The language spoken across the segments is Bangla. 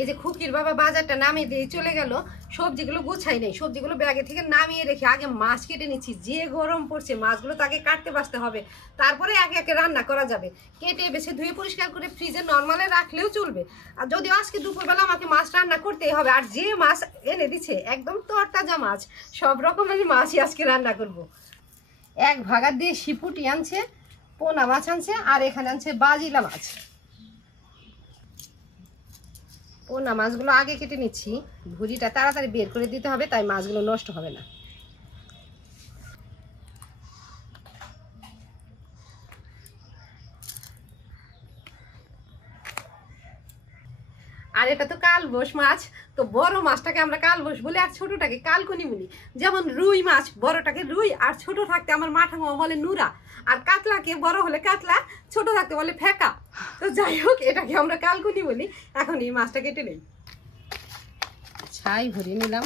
এই যে খুকির বাবা বাজারটা নামিয়ে দিয়ে চলে গেল, সবজিগুলো গুছাই নেই, সবজিগুলো ব্যাগে থেকে নামিয়ে রেখে আগে মাছ কেটে নিচ্ছি। যে গরম পড়ছে মাছগুলো তাকে কাটতে বাঁচতে হবে, তারপরে একে একে রান্না করা যাবে। কেটে বেছে ধুয়ে পরিষ্কার করে ফ্রিজে নর্মালে রাখলেও চলবে। আর যদিও আজকে দুপুরবেলা আমাকে মাছ রান্না করতেই হবে, আর যে মাছ এনে দিচ্ছে একদম তরতাজা মাছ, সব রকমের মাছই আজকে রান্না করব। এক ভাগার দিয়ে শিপুটি আনছে, পোনা মাছ আনছে, আর এখানে আনছে বাজিলা মাছ। পোনা মাছগুলো আগে কেটে নিচ্ছি, ভুঁড়িটা তাড়াতাড়ি বের করে দিতে হবে, তাই মাছগুলো নষ্ট হবে না। আর এটা তো কালবোস মাছ, তো বড় মাছটাকে আমরা কালবোস বলি আর ছোটটাকে কালকনি বলি। যেমন রুই মাছ, বড়টাকে রুই, আর ছোট থাকতে আমার মাঠামা বলে নুরা, আর কাতলাকে বড় হলে কাতলা, ছোট থাকতে বলে ফেকা। তো যাই হোক, এটাকে আমরা কালকনি বলি। এখন এই মাছটা কেটে নেই, ছাই ভরিয়ে নিলাম।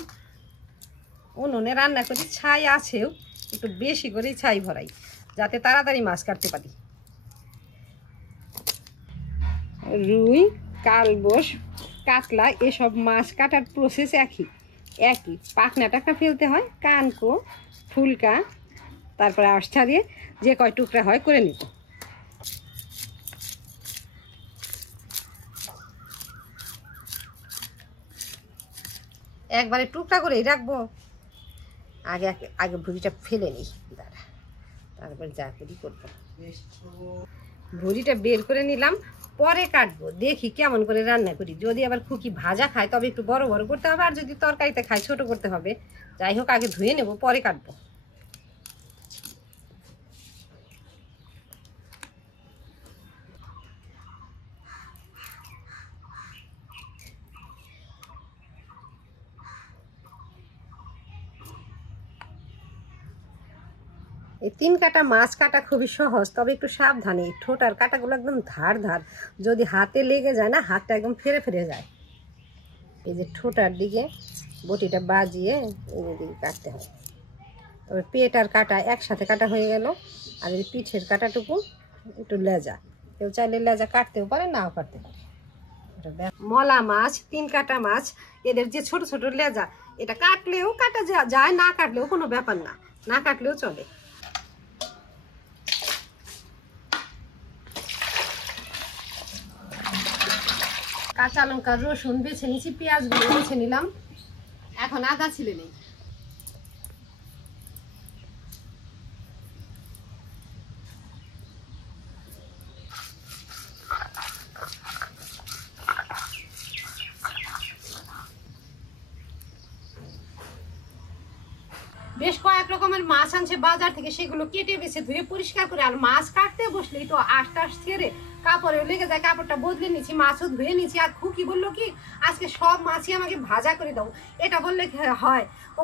উনুনে রান্না করি, ছাই আছেও, একটু বেশি করেই ছাই ভরাই যাতে তাড়াতাড়ি মাছ কাটতে পারি। রুই, কালবোস, কাতলা এসব মাছ কাটার প্রসেস একই। পাখনা টাকনা ফেলতে হয়, কানকো, ফুলকা, তারপরে আঁশ ছাড়িয়ে যে কয় টুকরা হয় করে নিব। একবারে টুকরা করেই রাখবো। আগে আগে ভুঁড়িটা ফেলে নিই, দাঁড়া, তারপরে যা করি করবো। ভুঁড়িটা বের করে নিলাম, পরে কাটবো। দেখি কেমন করে রান্না করি। যদি আবার খুকি ভাজা খায় তবে একটু বড় বড় করতে হবে, আর যদি তরকারিতে খায় ছোট করতে হবে। যাই হোক, আগে ধুয়ে নেব, পরে কাটবো। এই 3 কাটা মাছ কাটা খুবই সহজ, তবে একটু সাবধানে। ঠোঁটার কাটাগুলো একদম ধার ধার, যদি হাতে লেগে যায় না হাতটা একদম ফেরে ফেরে যায়। এই যে ঠোঁটার দিকে বটিটা বাজিয়ে এদিকে কাটতে হয়। তবে পেট আর কাটা একসাথে কাটা হয়ে গেল। আর এই পিঠের কাটাটুকু একটু লেজা, কেউ চাইলে লেজা কাটতেও পারে, নাও কাটতে পারে। মলা মাছ, 3 কাটা মাছ, এদের যে ছোট ছোট লেজা, এটা কাটলেও কাটা যায়, না কাটলেও কোনো ব্যাপার না, না কাটলেও চলে। কাঁচা লঙ্কা, রসুন বেছে নিচ্ছি, পেঁয়াজগুলো বেছে নিলাম। এখন আদা ছিলে নেই। বেশ কয়েক রকমের মাছ আনছে বাজার থেকে, সেগুলো কেটে বেছে ধুয়ে পরিষ্কার করে। আর মাছ কাটতে বসলেই তো আশ ছেড়ে কাপড়ে লেগে যায়, কাপড়টা বদলে নিচ্ছি, মাছও ধুয়ে নিচ্ছি। আর খুকি বললো কি আজকে সব মাছই আমাকে ভাজা করে দাও, এটা বললে হয়। ও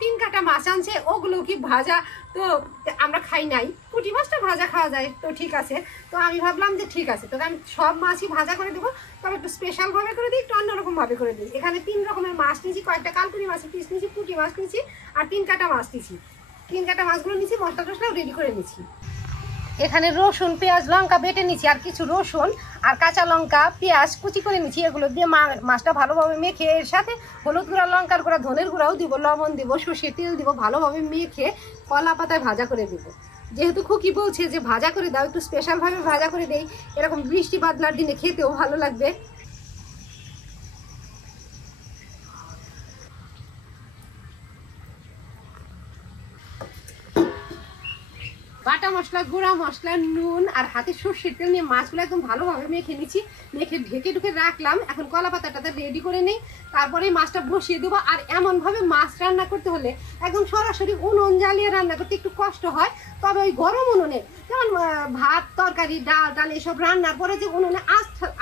3 কাটা মাছ আনছে, ওগুলো কি ভাজা তো আমরা খাই নাই, পুঁটি মাছটা ভাজা খাওয়া যায়, তো ঠিক আছে। তো আমি ভাবলাম যে ঠিক আছে, তোকে আমি সব মাছই ভাজা করে দেবো, তবে একটু স্পেশাল ভাবে করে দিই, একটু অন্যরকম ভাবে করে দিই। এখানে 3 রকমের মাছ নিয়েছি, কয়েকটা কালকুনি মাছের পিস নিয়েছি, পুঁটি মাছ নিয়েছি, আর 3 কাটা মাছ নিয়েছি। 3 কাটা মাছগুলো নিয়েছি, মশলা টসলাও রেডি করে নিয়েছি। এখানে রসুন, পেঁয়াজ, লঙ্কা বেটে নিচ্ছি, আর কিছু রসুন আর কাঁচা লঙ্কা, পেঁয়াজ কুচি করে নিচ্ছি। এগুলো দিয়ে মাছটা ভালোভাবে মেখে, এর সাথে হলুদ গুঁড়া, লঙ্কার গুঁড়া, ধনের গুঁড়াও দিব, লবণ দিব, সর্ষের তেল দিব, ভালোভাবে মেখে কলা পাতায় ভাজা করে দিব। যেহেতু খুকি বলছে যে ভাজা করে দাও, একটু স্পেশালভাবে ভাজা করে দেই, এরকম বৃষ্টি বাদলার দিনে খেতেও ভালো লাগবে। বাটা মশলা, গুঁড়া মশলা, নুন আর হাতে সর্ষের তেল নিয়ে মাছগুলো একদম ভালোভাবে মেখে নিচ্ছি। মেখে ঢেকে ঢুকে রাখলাম। এখন কলা পাতাটাতে রেডি করে নেই, তারপরে মাছটা বসিয়ে দেবো। আর এমনভাবে মাছ রান্না করতে হলে একদম সরাসরি উনুন জ্বালিয়ে রান্না করতে একটু কষ্ট হয়, তবে ওই গরম উনুনে, যেমন ভাত, তরকারি, ডাল এসব রান্নার পরে যে উনুনে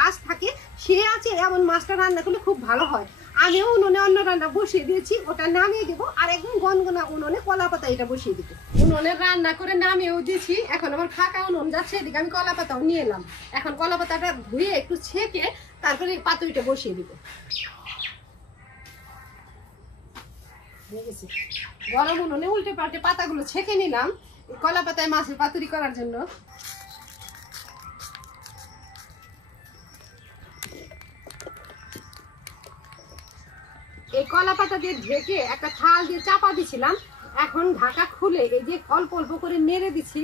আঁচ থাকে, সে আছে এমন মাছটা রান্না করলে খুব ভালো হয়। আমিও উনুনে অন্য রান্না বসিয়ে দিয়েছি, ওটা নামিয়ে দেবো। আর একদম গনগনা উনুনে কলা পাতা এটা বসিয়ে দেবো। উনুনে রান্না করে নামিয়েও দিয়েছি। এখন আমার ফাঁকা উনুন যাচ্ছে, এদিকে আমি কলা পাতাও নিয়ে এলাম। এখন কলা পাতাটা ধুয়ে একটু ছেঁকে তারপরে পাতুরিটা বসিয়ে দিব। গরম উনুনে উল্টে পাল্টে পাতাগুলো ছেঁকে নিলাম কলা পাতায় মাছের পাতুরি করার জন্য। এই কলা পাতা দিয়ে ঢেকে একটা থাল দিয়ে চাপা দিছিলাম। এখন ঢাকা খুলে এই যে অল্প অল্প করে নেড়ে দিচ্ছি।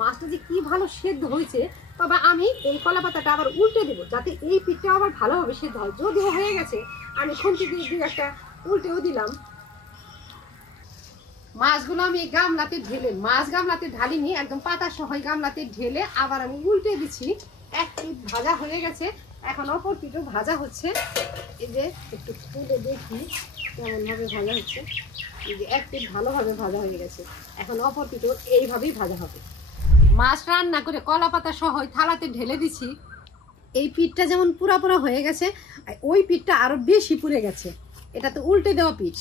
মাছটা যে কি ভালো সেদ্ধ হয়েছে। তবে আমি এই কলা পাতাটা আবার উল্টে দেবো, যাতে এই পিঠটা আবার ভালোভাবে সেদ্ধ হয়। যদিও হয়ে গেছে, আমি খুন্তি দিয়ে একটা উল্টেও দিলাম। মাছগুলো আমি এই গামলাতে ঢেলে, মাছ গামলাতে ঢালিনি, একদম পাতা সহ গামলাতে ঢেলে আবার আমি উল্টে দিচ্ছি। এক পিঠ ভাজা হয়ে গেছে, এখন অপর পিঠও ভাজা হচ্ছে। এই যে একটু তুলে দেখি কেমন ভাবে ভাজা হচ্ছে। এই যে এক পিঠ ভালোভাবে ভাজা হয়ে গেছে, এখন অপর পিঠও এইভাবেই ভাজা হবে। মাছ রান্না করে কলা পাতা সহ থালাতে ঢেলে দিছি। এই পিঠটা যেমন পুরা পুরা হয়ে গেছে, ওই পিঠটা আরো বেশি পুড়ে গেছে। এটা তো উল্টে দেওয়া পিঠ।